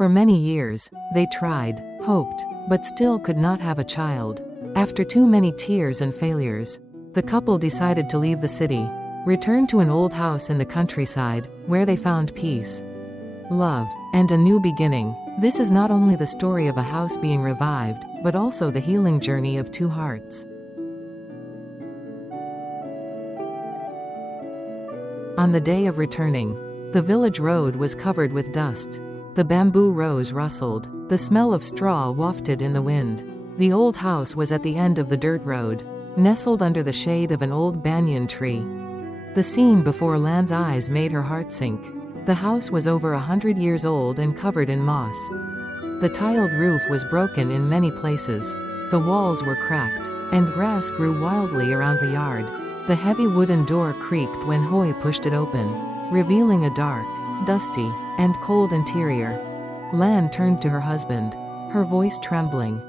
For many years, they tried, hoped, but still could not have a child. After too many tears and failures, the couple decided to leave the city, return to an old house in the countryside, where they found peace, love, and a new beginning. This is not only the story of a house being revived, but also the healing journey of two hearts. On the day of returning, the village road was covered with dust. The bamboo rows rustled, the smell of straw wafted in the wind. The old house was at the end of the dirt road, nestled under the shade of an old banyan tree. The scene before Lan's eyes made her heart sink. The house was over 100 years old and covered in moss. The tiled roof was broken in many places. The walls were cracked, and grass grew wildly around the yard. The heavy wooden door creaked when Hoy pushed it open, revealing a dark, dusty, and cold interior. Lan turned to her husband, her voice trembling.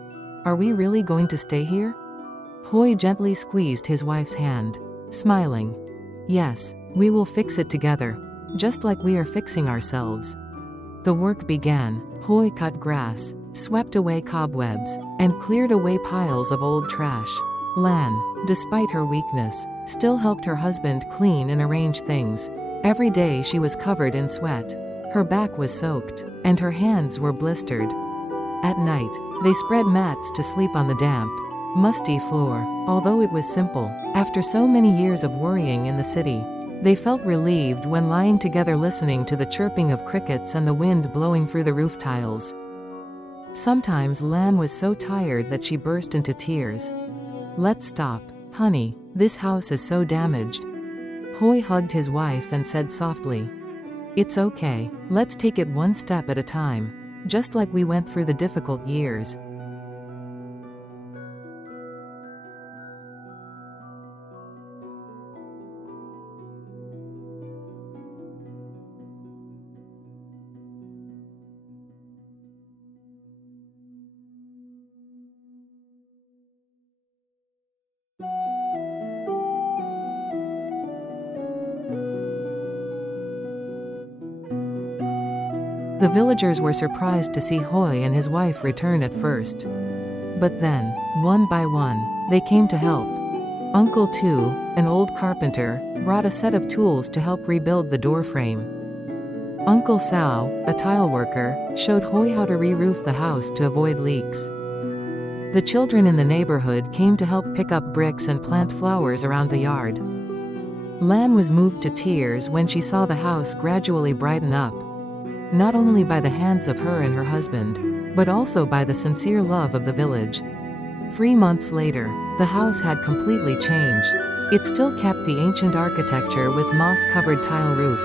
"Are we really going to stay here?" Hoy gently squeezed his wife's hand, smiling. "Yes, we will fix it together, just like we are fixing ourselves." The work began. Hoy cut grass, swept away cobwebs, and cleared away piles of old trash. Lan, despite her weakness, still helped her husband clean and arrange things. Every day she was covered in sweat. Her back was soaked, and her hands were blistered. At night, they spread mats to sleep on the damp, musty floor. Although it was simple, after so many years of worrying in the city, they felt relieved when lying together listening to the chirping of crickets and the wind blowing through the roof tiles. Sometimes Lan was so tired that she burst into tears. "Let's stop, honey, this house is so damaged." Hoy hugged his wife and said softly, "It's okay, let's take it one step at a time, just like we went through the difficult years." The villagers were surprised to see Hoy and his wife return at first. But then, one by one, they came to help. Uncle Tu, an old carpenter, brought a set of tools to help rebuild the doorframe. Uncle Sao, a tile worker, showed Hoy how to re-roof the house to avoid leaks. The children in the neighborhood came to help pick up bricks and plant flowers around the yard. Lan was moved to tears when she saw the house gradually brighten up, not only by the hands of her and her husband, but also by the sincere love of the village. 3 months later, the house had completely changed. It still kept the ancient architecture with moss-covered tile roof,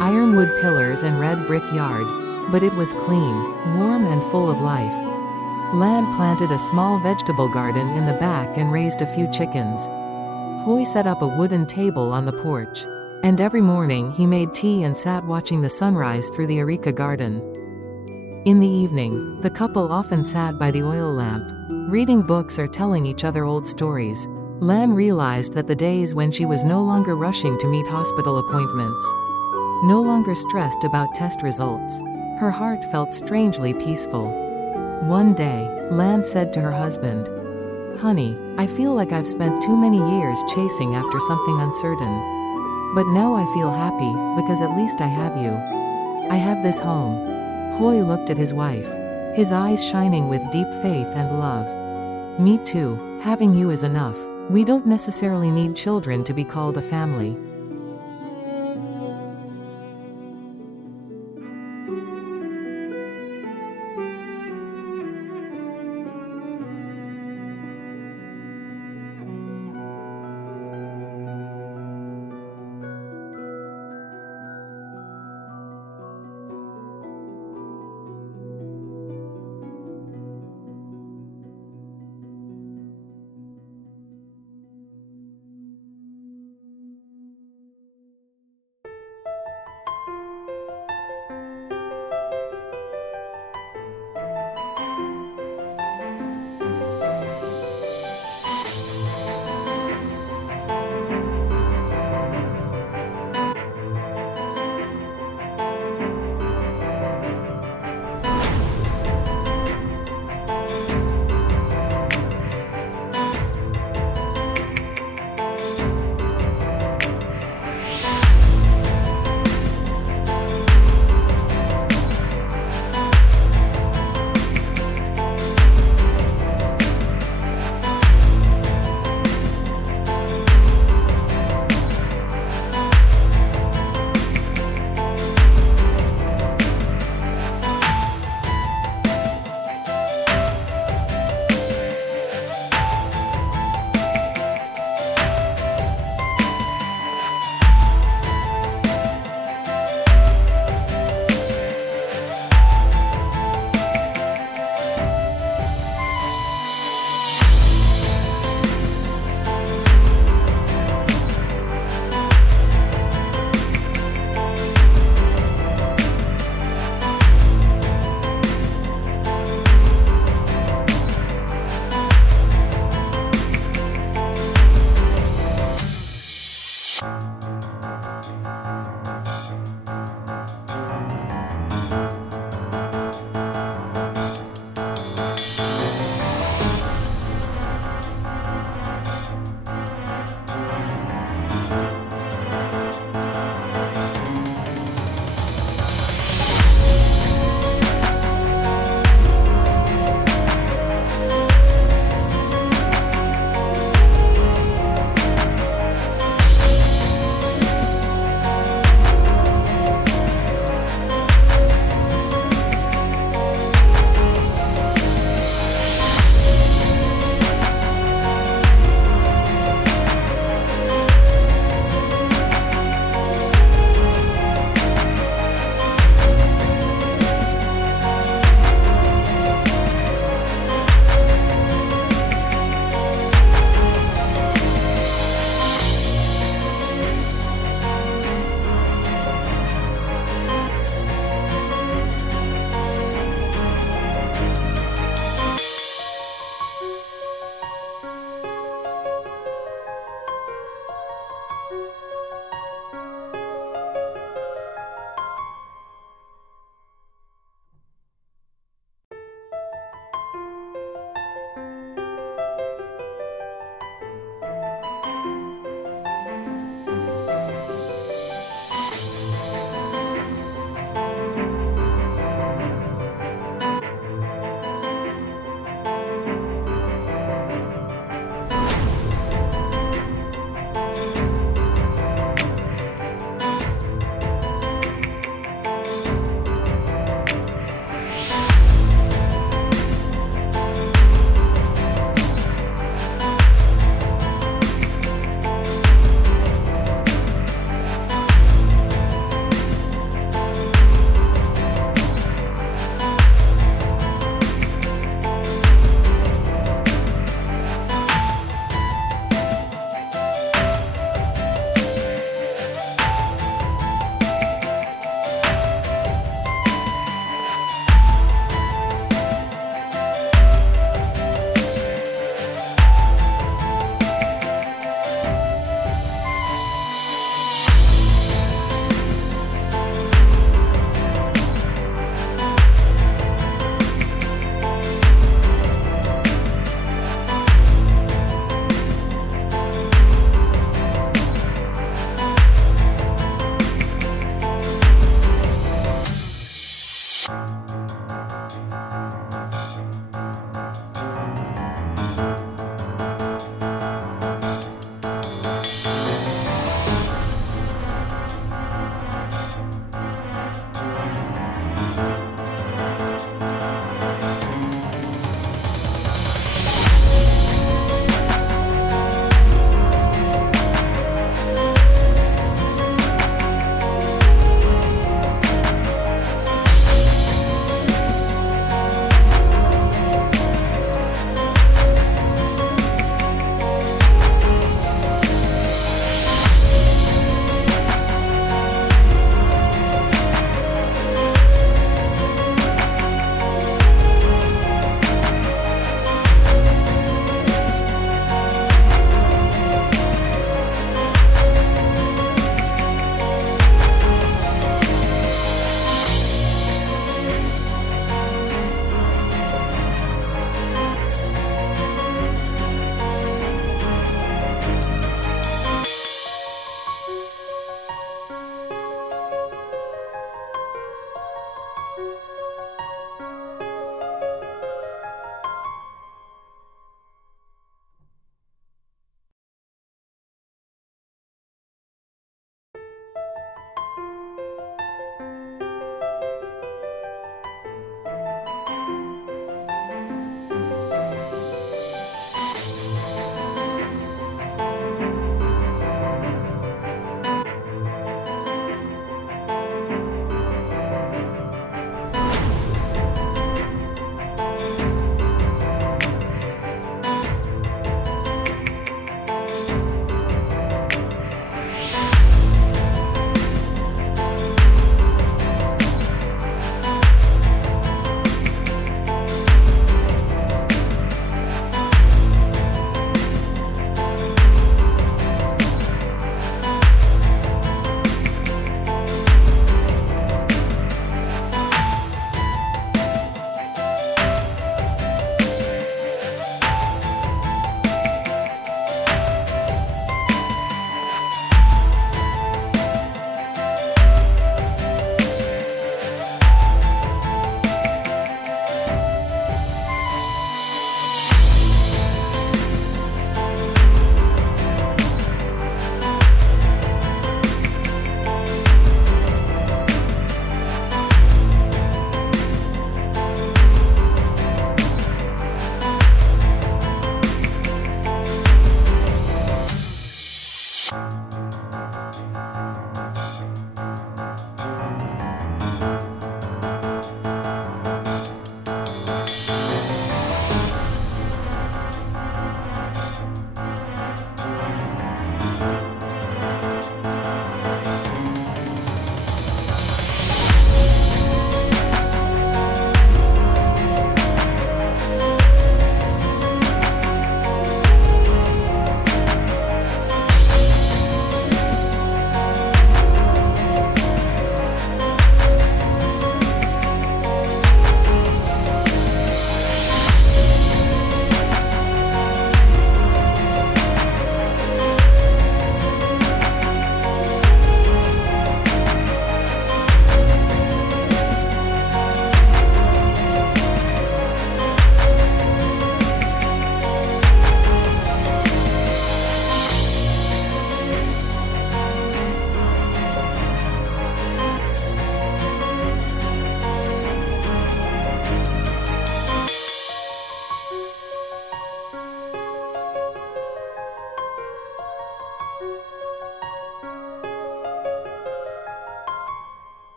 ironwood pillars and red brick yard, but it was clean, warm and full of life. Lan planted a small vegetable garden in the back and raised a few chickens. Hoy set up a wooden table on the porch, and every morning he made tea and sat watching the sunrise through the areca garden. In the evening, the couple often sat by the oil lamp, reading books or telling each other old stories. Lan realized that the days when she was no longer rushing to meet hospital appointments, no longer stressed about test results, her heart felt strangely peaceful. One day, Lan said to her husband, "Honey, I feel like I've spent too many years chasing after something uncertain. But now I feel happy, because at least I have you. I have this home." Hoy looked at his wife, his eyes shining with deep faith and love. "Me too, having you is enough. We don't necessarily need children to be called a family."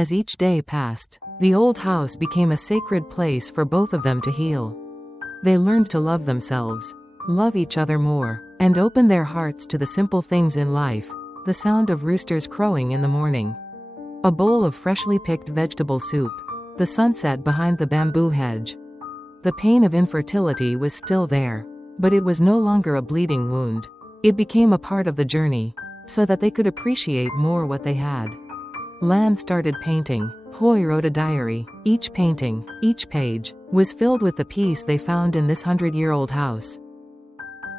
As each day passed, the old house became a sacred place for both of them to heal. They learned to love themselves, love each other more, and open their hearts to the simple things in life, the sound of roosters crowing in the morning, a bowl of freshly picked vegetable soup, the sunset behind the bamboo hedge. The pain of infertility was still there, but it was no longer a bleeding wound. It became a part of the journey, so that they could appreciate more what they had. Lan started painting. Hoy wrote a diary. Each painting, each page, was filled with the peace they found in this 100-year-old house.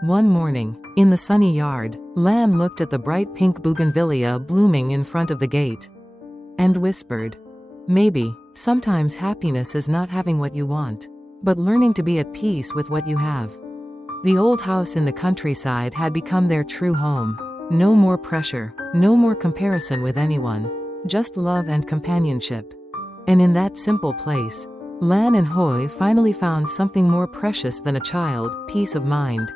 One morning, in the sunny yard, Lan looked at the bright pink bougainvillea blooming in front of the gate, and whispered, "Maybe, sometimes happiness is not having what you want, but learning to be at peace with what you have." The old house in the countryside had become their true home. No more pressure, no more comparison with anyone, just love and companionship. And in that simple place, Lan and Hoy finally found something more precious than a child, peace of mind.